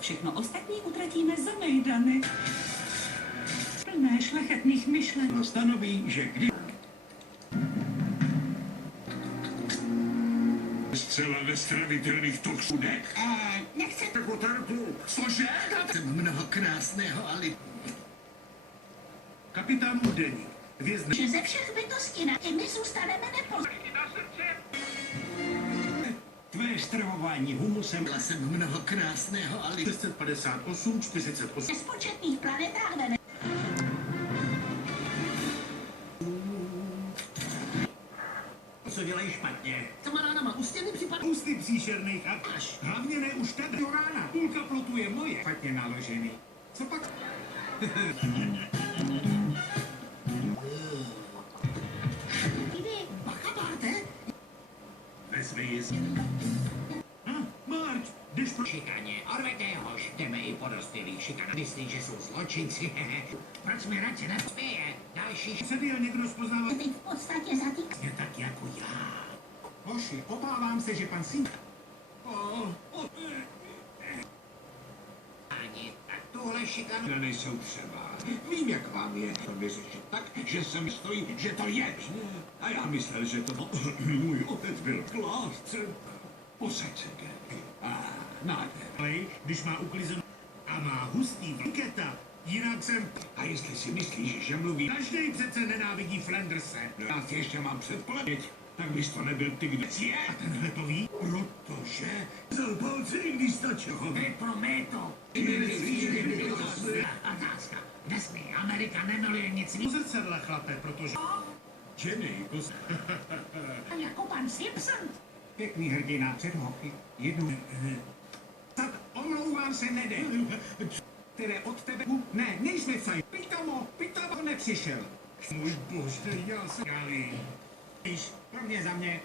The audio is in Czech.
Všechno ostatní utratíme za mejdany. Plné šlechetných myšlenek. Stanoví, že kdy... Zcela nestravitelných toxudek. Nechcete Kotarku, cože? Jsem mnoho krásného, ale... Kapitán Deník, vězne... že ze všech bytostí na my zůstaneme Tvé stravování humusem... Byla jsem mnoho krásného, ale... 458, 48... nespočetných planetách vene. Co dělají špatně? Kamarádama u stěny připadá. Ústy příšerných a až. Hlavně ne už tady. Do rána. Půlka plotu je moje. Špatně naložený. Co pak? Bacha máte? Vezmi jízd. Marč, jdeš pro... Šikaně, orvete hož, jdeme i po dospělých šikana. Myslí, že jsou zločinci. Proč mi radši nepěje? Další Předjel někdo rozpoznává... Teď v podstatě zatýk. Je tak jako já. Hoši, obávám se, že pan Syn... ani. Tak tuhle šikanu... Nejsou třeba. Vím, jak vám je to vyřešit tak, že se mi stojí, že to je. A já myslel, že to můj otec byl v lásce. Posaď se, Gary. Nádher. Když má uklizen a má hustý vláketa, jinak jsem... A jestli si myslíš, že mluví... Každej přece nenávidí Flanderse. Já si ještě mám předpověď. Tak bys to nebyl ty, kde je. A tenhle to ví, protože... Zl palce, i když stačilo. Prometo. Otázka. Nesmí, Amerika nemiluje nic víc. Zrcadla, chlape, protože... Jenny, Jako pan Simpson. Pěkný hrdina, předhoky, jednu... Tak omlouvám se, nede. Které od tebe... Ne, nejsme saj. Pitamo nepřišel. Můj bože, já jsem... Víš, pro mě za mě...